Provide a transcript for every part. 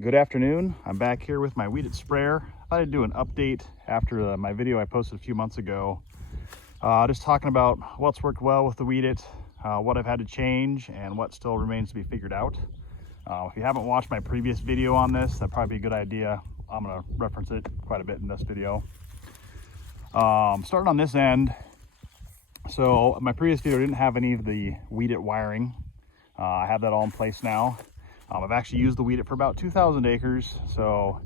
Good afternoon. I'm back here with my WeedIt sprayer. I thought I'd do an update after my video I posted a few months ago. Just talking about what's worked well with the WeedIt, what I've had to change, and what still remains to be figured out. If you haven't watched my previous video on this, that'd probably be a good idea. I'm going to reference it quite a bit in this video. Starting on this end, so my previous video didn't have any of the WeedIt wiring. I have that all in place now. I've actually used the WeedIt for about 2,000 acres, so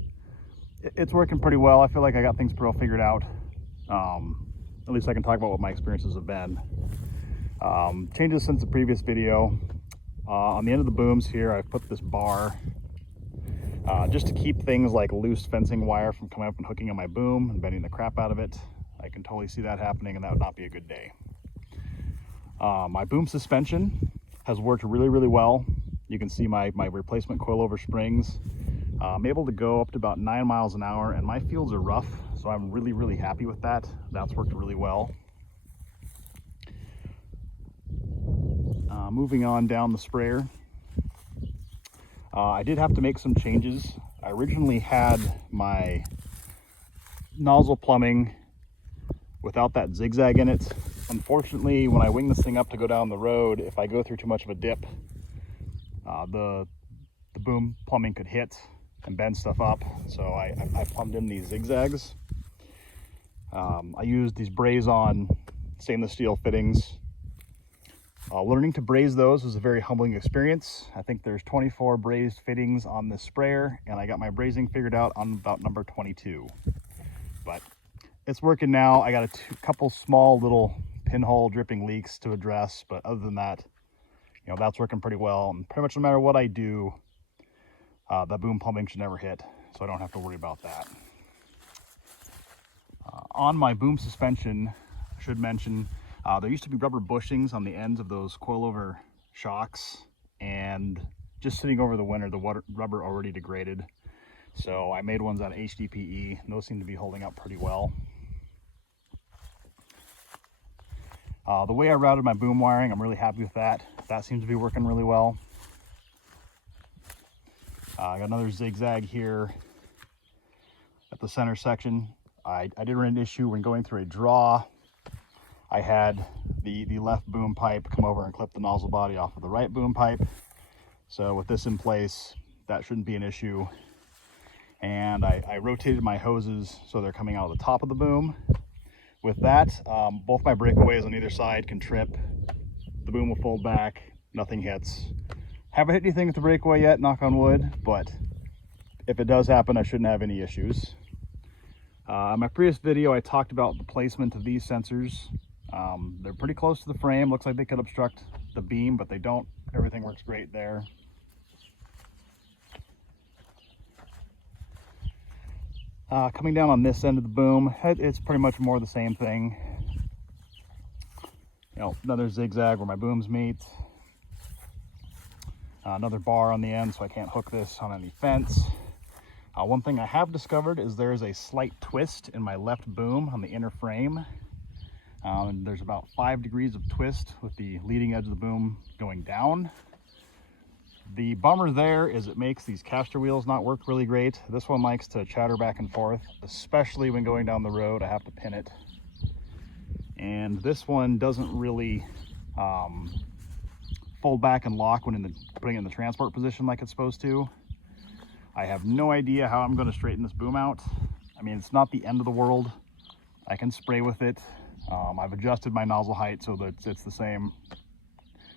it's working pretty well. I feel like I got things pretty well figured out. At least I can talk about what my experiences have been. Changes since the previous video. On the end of the booms here, I've put this bar just to keep things like loose fencing wire from coming up and hooking on my boom and bending the crap out of it. I can totally see that happening, and that would not be a good day. My boom suspension has worked really, really well. You can see my replacement coilover springs. I'm able to go up to about 9 miles an hour, and my fields are rough, so I'm really, really happy with that. That's worked really well. Moving on down the sprayer, I did have to make some changes. I originally had my nozzle plumbing without that zigzag in it. Unfortunately, when I wing this thing up to go down the road, if I go through too much of a dip, the boom plumbing could hit and bend stuff up. So I plumbed in these zigzags. I used these braze-on stainless steel fittings. Learning to braze those was a very humbling experience. I think there's 24 brazed fittings on this sprayer, and I got my brazing figured out on about number 22. But it's working now. I got a couple small little pinhole dripping leaks to address, but other than that, you know, that's working pretty well. And pretty much no matter what I do, that boom plumbing should never hit, so I don't have to worry about that. On my boom suspension, I should mention, there used to be rubber bushings on the ends of those coilover shocks, and just sitting over the winter, the rubber already degraded. So I made ones out of HDPE, and those seem to be holding up pretty well. The way I routed my boom wiring, I'm really happy with that. That seems to be working really well. I got another zigzag here at the center section. I did run an issue when going through a draw. I had the left boom pipe come over and clip the nozzle body off of the right boom pipe. So with this in place, that shouldn't be an issue. And I rotated my hoses so they're coming out of the top of the boom. With that, both my breakaways on either side can trip. The boom will fold back, nothing hits. Haven't hit anything with the breakaway yet, knock on wood, but if it does happen, I shouldn't have any issues. In my previous video, I talked about the placement of these sensors. They're pretty close to the frame. Looks like they could obstruct the beam, but they don't. Everything works great there. Coming down on this end of the boom, it's pretty much more the same thing. You know, another zigzag where my booms meet. Another bar on the end so I can't hook this on any fence. One thing I have discovered is there is a slight twist in my left boom on the inner frame. And there's about 5 degrees of twist with the leading edge of the boom going down. The bummer there is it makes these caster wheels not work really great. This one likes to chatter back and forth, especially when going down the road. I have to pin it. And this one doesn't really fold back and lock when putting it in the transport position like it's supposed to. I have no idea how I'm going to straighten this boom out. I mean, it's not the end of the world. I can spray with it. I've adjusted my nozzle height so that it's the same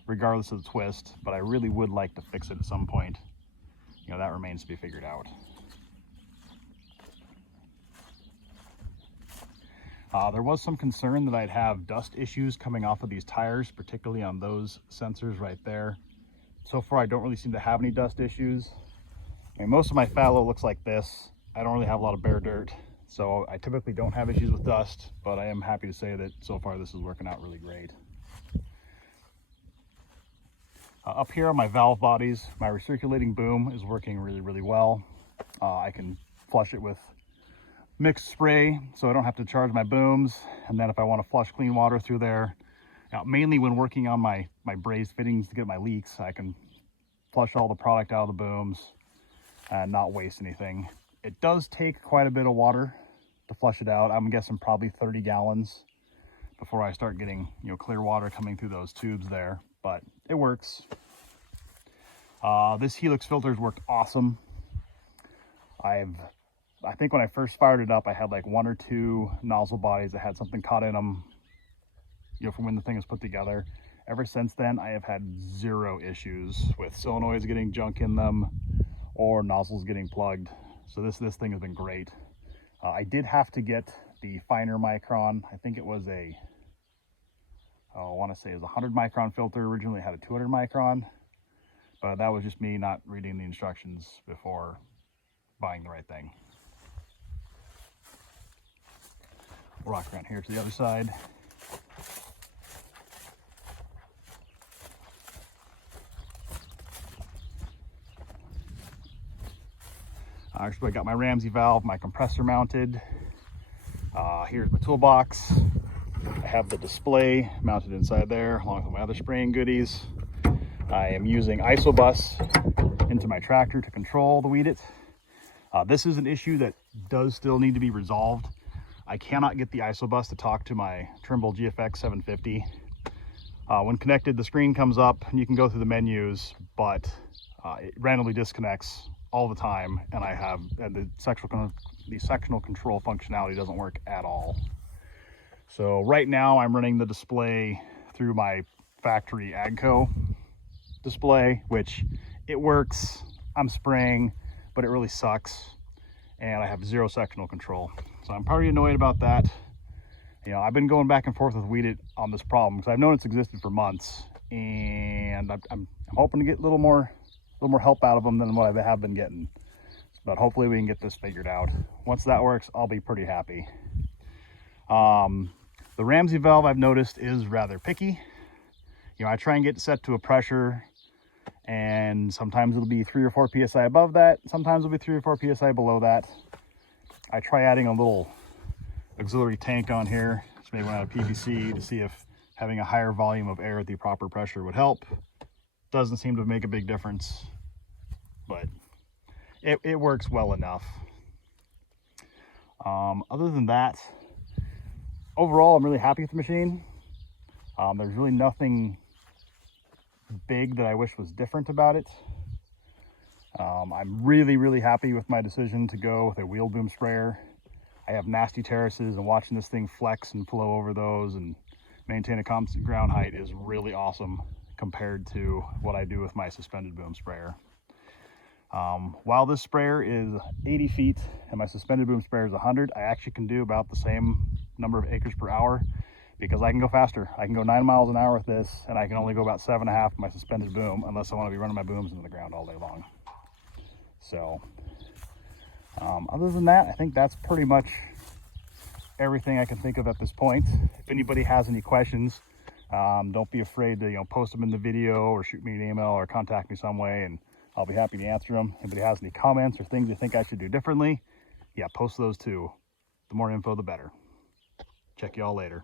regardless of the twist, but I really would like to fix it at some point. You know, that remains to be figured out. There was some concern that I'd have dust issues coming off of these tires, particularly on those sensors right there. So far, I don't really seem to have any dust issues. I mean, most of my fallow looks like this. I don't really have a lot of bare dirt, so I typically don't have issues with dust, but I am happy to say that so far this is working out really great. Up here on my valve bodies, my recirculating boom is working really, really well. I can flush it with mixed spray so I don't have to charge my booms. And then if I want to flush clean water through there, mainly when working on my brazed fittings to get my leaks, I can flush all the product out of the booms. and not waste anything. It does take quite a bit of water to flush it out. I'm guessing probably 30 gallons before I start getting, you know, clear water coming through those tubes there, but it works. This Helix filter's worked awesome. I think when I first fired it up, I had like 1 or 2 nozzle bodies that had something caught in them, you know, from when the thing was put together. Ever since then, I have had 0 issues with solenoids getting junk in them or nozzles getting plugged. So this thing has been great. I did have to get the finer micron. I think it was I want to say it was a 100 micron filter. Originally it had a 200 micron, but that was just me not reading the instructions before buying the right thing. We'll rock around here to the other side. Actually, I got my Ramsey valve, my compressor mounted. Here's my toolbox. I have the display mounted inside there, along with my other spraying goodies. I am using ISOBUS into my tractor to control the WeedIt. This is an issue that does still need to be resolved. I cannot get the ISOBUS to talk to my Trimble GFX 750. When connected, the screen comes up and you can go through the menus, but it randomly disconnects all the time, and the sectional control functionality doesn't work at all. So right now I'm running the display through my factory AGCO display, which it works. I'm spraying, but it really sucks, and I have 0 sectional control. So I'm pretty annoyed about that. You know, I've been going back and forth with WeedIt on this problem because I've known it's existed for months, and I'm hoping to get a little more help out of them than what I have been getting. But hopefully we can get this figured out. Once that works, I'll be pretty happy. The Ramsey valve, I've noticed, is rather picky. You know, I try and get it set to a pressure, and sometimes it'll be 3 or 4 psi above that. Sometimes it'll be 3 or 4 psi below that. I try adding a little auxiliary tank on here, so maybe one out of PVC, to see if having a higher volume of air at the proper pressure would help. Doesn't seem to make a big difference, but it works well enough. Other than that, overall, I'm really happy with the machine. There's really nothing big that I wish was different about it. I'm really happy with my decision to go with a wheel boom sprayer. I have nasty terraces, and watching this thing flex and flow over those and maintain a constant ground height is really awesome compared to what I do with my suspended boom sprayer. While this sprayer is 80 feet and my suspended boom sprayer is 100, I actually can do about the same number of acres per hour because I can go faster. I can go 9 miles an hour with this, and I can only go about 7.5 with my suspended boom, unless I want to be running my booms into the ground all day long. So, other than that, I think that's pretty much everything I can think of at this point. If anybody has any questions, don't be afraid to, you know, post them in the video or shoot me an email or contact me some way, and I'll be happy to answer them. If anybody has any comments or things you think I should do differently, yeah, post those too. The more info, the better. Check y'all later.